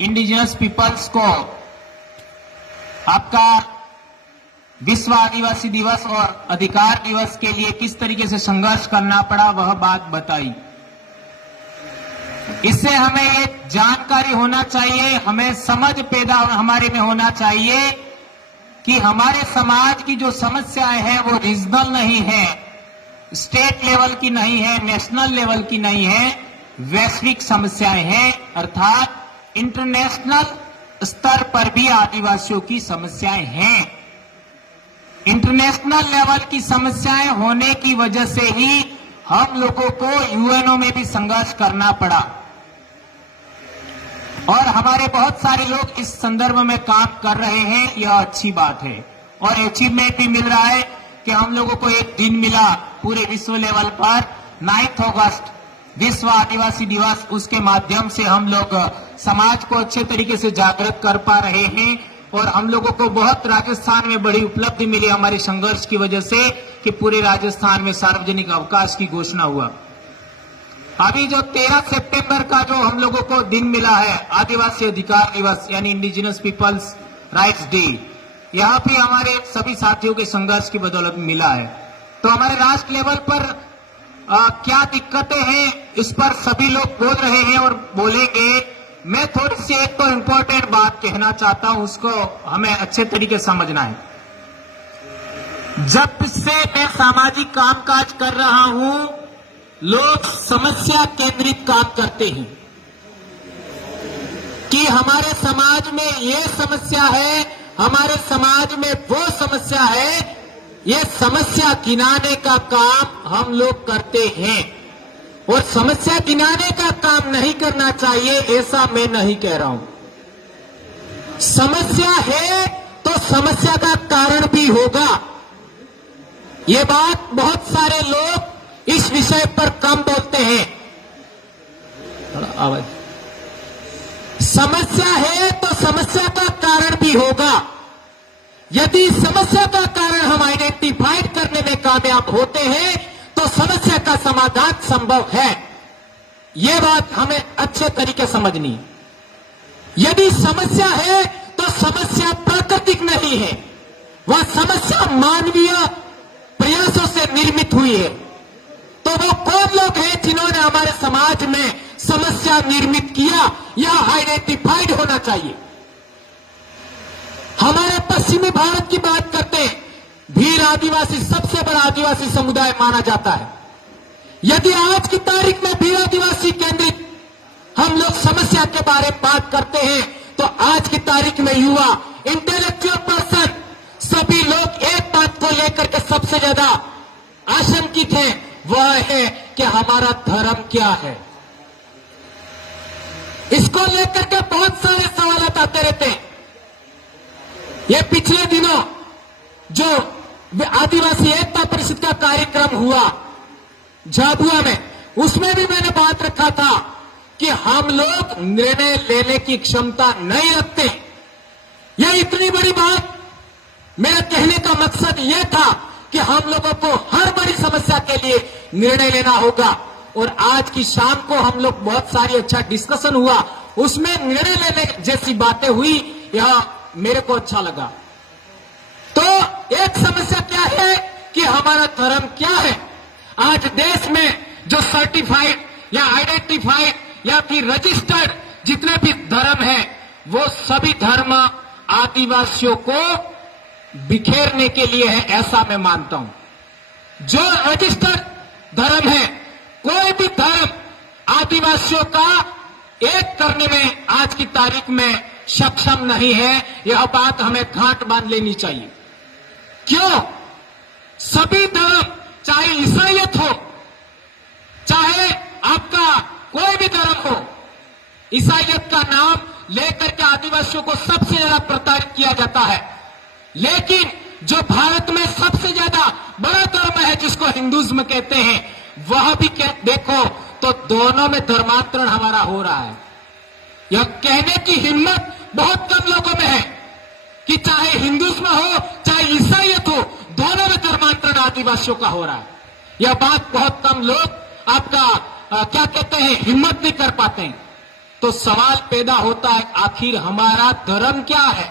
Indigenous peoples को आपका विश्व आदिवासी दिवस और अधिकार दिवस के लिए किस तरीके से संघर्ष करना पड़ा, वह बात बताई। इससे हमें ये जानकारी होना चाहिए, हमें समझ पैदा हमारे में होना चाहिए कि हमारे समाज की जो समस्याएं हैं वो रीजनल नहीं है, स्टेट लेवल की नहीं है, नेशनल लेवल की नहीं है, वैश्विक समस्याएं हैं। अर्थात इंटरनेशनल स्तर पर भी आदिवासियों की समस्याएं हैं। इंटरनेशनल लेवल की समस्याएं होने की वजह से ही हम लोगों को यूएनओ में भी संघर्ष करना पड़ा और हमारे बहुत सारे लोग इस संदर्भ में काम कर रहे हैं। यह अच्छी बात है और अचीवमेंट भी मिल रहा है कि हम लोगों को एक दिन मिला पूरे विश्व लेवल पर 9 अगस्त विश्व आदिवासी दिवस, उसके माध्यम से हम लोग समाज को अच्छे तरीके से जागृत कर पा रहे हैं और हम लोगों को बहुत राजस्थान में बड़ी उपलब्धि मिली हमारे संघर्ष की वजह से कि पूरे राजस्थान में सार्वजनिक अवकाश की घोषणा हुआ। अभी जो 13 सितंबर का जो हम लोगों को दिन मिला है, आदिवासी अधिकार दिवस यानी इंडिजिनस पीपल्स राइट्स डे, यहाँ भी हमारे सभी साथियों के संघर्ष की बदौलत मिला है। तो हमारे राष्ट्र लेवल पर क्या दिक्कतें हैं, इस पर सभी लोग बोल रहे हैं और बोलेंगे। मैं थोड़ी सी एक तो इम्पोर्टेंट बात कहना चाहता हूं, उसको हमें अच्छे तरीके से समझना है। जब से मैं सामाजिक कामकाज कर रहा हूं, लोग समस्या केंद्रित काम करते हैं कि हमारे समाज में ये समस्या है, हमारे समाज में वो समस्या है। ये समस्या गिनाने का काम हम लोग करते हैं और समस्या गिनाने का काम नहीं करना चाहिए, ऐसा मैं नहीं कह रहा हूं। समस्या है तो समस्या का कारण भी होगा। ये बात बहुत सारे लोग इस विषय पर कम बोलते हैं। आवाज, समस्या है तो समस्या का कारण भी होगा। यदि समस्या का कारण हम आइडेंटिफाइड करने में कामयाब होते हैं तो समस्या का समाधान संभव है। यह बात हमें अच्छे तरीके समझनी है। यदि समस्या है तो समस्या प्राकृतिक नहीं है, वह समस्या मानवीय प्रयासों से निर्मित हुई है। तो वो कौन लोग हैं जिन्होंने हमारे समाज में समस्या निर्मित किया, यह आइडेंटिफाइड होना चाहिए। हमारे पश्चिमी भारत की बात करते हैं, भील आदिवासी सबसे बड़ा आदिवासी समुदाय माना जाता है। यदि आज की तारीख में भील आदिवासी केंद्रित हम लोग समस्या के बारे में बात करते हैं तो आज की तारीख में युवा इंटेलेक्चुअल पर्सन सभी लोग एक बात को लेकर के सबसे ज्यादा आशंकित हैं, वह है कि हमारा धर्म क्या है। इसको लेकर के बहुत सारे सवाल आते रहते हैं। ये पिछले दिनों जो आदिवासी एकता परिषद का कार्यक्रम हुआ झाबुआ में, उसमें भी मैंने बात रखा था कि हम लोग निर्णय लेने की क्षमता नहीं रखते। यह इतनी बड़ी बात, मेरा कहने का मकसद यह था कि हम लोगों को हर बड़ी समस्या के लिए निर्णय लेना होगा। और आज की शाम को हम लोग बहुत सारी अच्छा डिस्कशन हुआ, उसमें निर्णय लेने जैसी बातें हुई, यह मेरे को अच्छा लगा। तो एक समस्या क्या है कि हमारा धर्म क्या है। आज देश में जो सर्टिफाइड या आइडेंटिफाइड या फिर रजिस्टर्ड जितने भी धर्म हैं, वो सभी धर्म आदिवासियों को बिखेरने के लिए है, ऐसा मैं मानता हूं। जो रजिस्टर्ड धर्म है, कोई भी धर्म आदिवासियों का एक करने में आज की तारीख में सक्षम नहीं है। यह बात हमें गांठ बांध लेनी चाहिए। क्यों? सभी धर्म, चाहे ईसाईयत हो, चाहे आपका कोई भी धर्म हो, ईसाईयत का नाम लेकर के आदिवासियों को सबसे ज्यादा प्रताड़ित किया जाता है। लेकिन जो भारत में सबसे ज्यादा बड़ा धर्म है, जिसको हिंदुइज्म कहते हैं, वह भी देखो तो दोनों में धर्मांतरण हमारा हो रहा है। यह कहने की हिम्मत बहुत कम लोगों में है कि चाहे हिंदुइज्म हो चाहे ईसाईयत हो, दोनों में धर्मांतरण आदिवासियों का हो रहा है। यह बात बहुत कम लोग आपका क्या कहते हैं, हिम्मत नहीं कर पाते हैं। तो तो सवाल पैदा होता है, आखिर हमारा धर्म क्या है?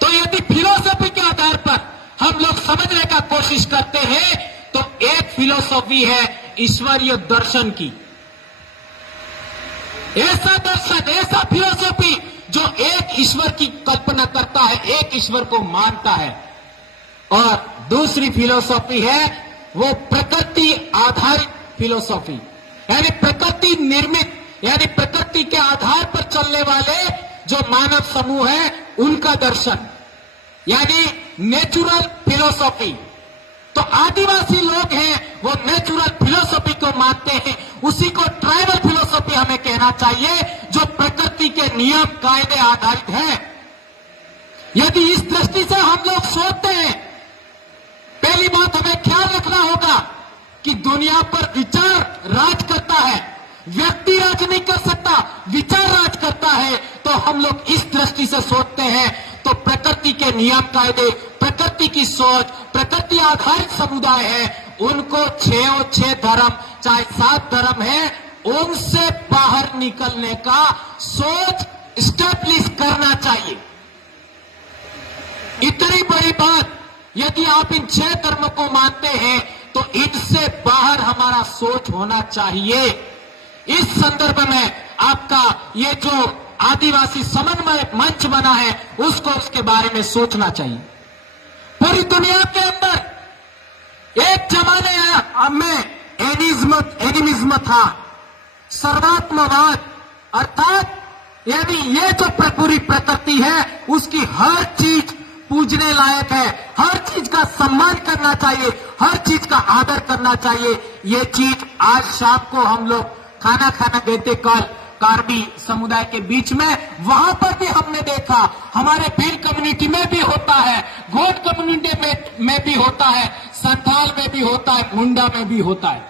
तो यदि फिलोसफी के आधार पर हम लोग समझने का कोशिश करते हैं तो एक फिलोसफी है ईश्वरीय दर्शन की। ऐसा दर्शन, ऐसा फिलोसफी जो एक ईश्वर की कल्पना करता है, एक ईश्वर को मानता है। और दूसरी फिलोसफी है वो प्रकृति आधारित फिलोसफी, यानी प्रकृति निर्मित, यानी प्रकृति के आधार पर चलने वाले जो मानव समूह है उनका दर्शन, यानी नेचुरल फिलोसफी। तो आदिवासी लोग हैं वो नेचुरल फिलोसफी को मानते हैं, उसी को ट्राइबल फिलोसफी हमें कहना चाहिए, जो प्रकृति के नियम कायदे आधारित है। यदि इस दृष्टि से हम लोग सोचते हैं, पहली बात हमें ख्याल रखना होगा कि दुनिया पर विचार राज करता है, व्यक्ति राज नहीं कर सकता, विचार राज करता है। तो हम लोग इस दृष्टि से सोचते हैं, तो प्रकृति के नियम कायदे, प्रकृति की सोच, प्रकृति आधारित समुदाय है, उनको 6 धर्म चाहे 7 धर्म है, उनसे बाहर निकलने का सोच स्टैब्लिश करना चाहिए। इतनी बड़ी बात, यदि आप इन 6 धर्म को मानते हैं तो इनसे बाहर हमारा सोच होना चाहिए। इस संदर्भ में आपका ये जो आदिवासी समन्वय मंच बना है उसको उसके बारे में सोचना चाहिए। पूरी दुनिया के अंदर एक जमाने में एनिमिज्म था, सर्वात्मवाद, अर्थात यानी ये जो पूरी प्रकृति है उसकी हर चीज पूजने लायक है, हर चीज का सम्मान करना चाहिए, हर चीज का आदर करना चाहिए। ये चीज आज शाम को हम लोग खाना गए थे कल कार्बी समुदाय के बीच में, वहां पर भी हमने देखा, हमारे भील कम्युनिटी में भी होता है, गोंड कम्युनिटी में भी होता है, संथाल में भी होता है, मुंडा में भी होता है,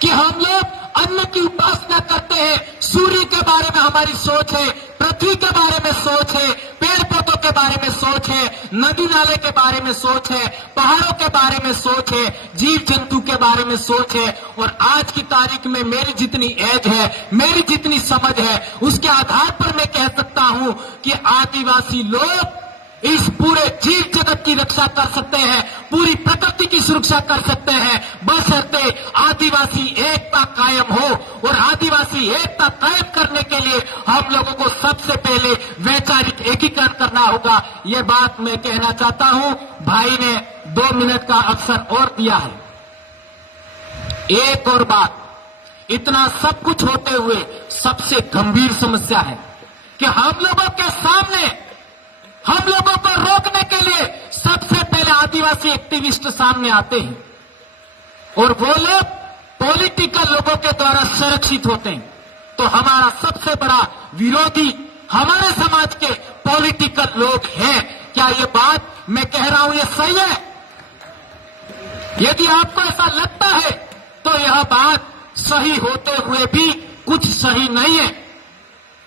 कि हम लोग अन्न की उपासना करते हैं। सूर्य के बारे में हमारी सोच है, पृथ्वी के बारे में सोच है, पेड़ पौधों के बारे में सोच है, नदी नाले के बारे में सोच है, पहाड़ों के बारे में सोच है, जीव जंतु के बारे में सोच है। और आज की तारीख में मेरी जितनी एज है, मेरी जितनी समझ है, उसके आधार पर मैं कह सकता हूं कि आदिवासी लोग इस पूरे जीव जगत की रक्षा कर सकते हैं, पूरी प्रकृति की सुरक्षा कर सकते हैं, बशर्ते आदिवासी एकता कायम हो। और आदिवासी एकता कायम करने के लिए हम लोगों को सबसे पहले वैचारिक एकीकरण करना होगा। ये बात मैं कहना चाहता हूं। भाई ने 2 मिनट का अवसर और दिया है। एक और बात, इतना सब कुछ होते हुए सबसे गंभीर समस्या है कि हम लोगों के सामने, हम लोगों को रोकने के लिए सबसे पहले आदिवासी एक्टिविस्ट सामने आते हैं और वो लोग पॉलिटिकल लोगों के द्वारा संरक्षित होते हैं। तो हमारा सबसे बड़ा विरोधी हमारे समाज के पॉलिटिकल लोग हैं। क्या ये बात मैं कह रहा हूं ये सही है? यदि आपको ऐसा लगता है तो यह बात सही होते हुए भी कुछ सही नहीं है।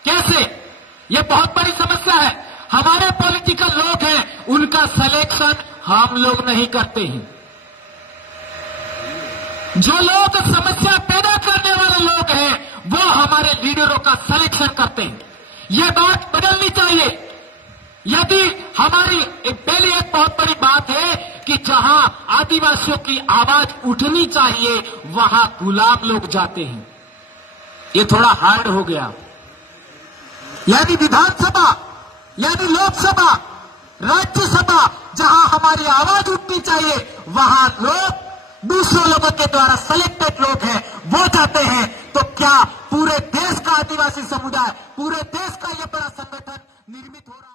कैसे? यह बहुत बड़ी समस्या है। हमारे पॉलिटिकल लोग हैं, उनका सिलेक्शन हम लोग नहीं करते हैं। जो लोग समस्या पैदा करने वाले लोग हैं वो हमारे लीडरों का सिलेक्शन करते हैं। यह बात बदलनी चाहिए। यदि हमारी पहली एक बहुत बड़ी बात है कि जहां आदिवासियों की आवाज उठनी चाहिए वहां गुलाम लोग जाते हैं। ये थोड़ा हार्ड हो गया। यानी विधानसभा, यानी लोकसभा, राज्यसभा, जहां हमारी आवाज उठनी चाहिए वहां लोग, दूसरे लोगों के द्वारा सिलेक्टेड लोग हैं, वो जाते हैं। तो क्या पूरे देश का आदिवासी समुदाय, पूरे देश का यह बड़ा संगठन निर्मित हो रहा है?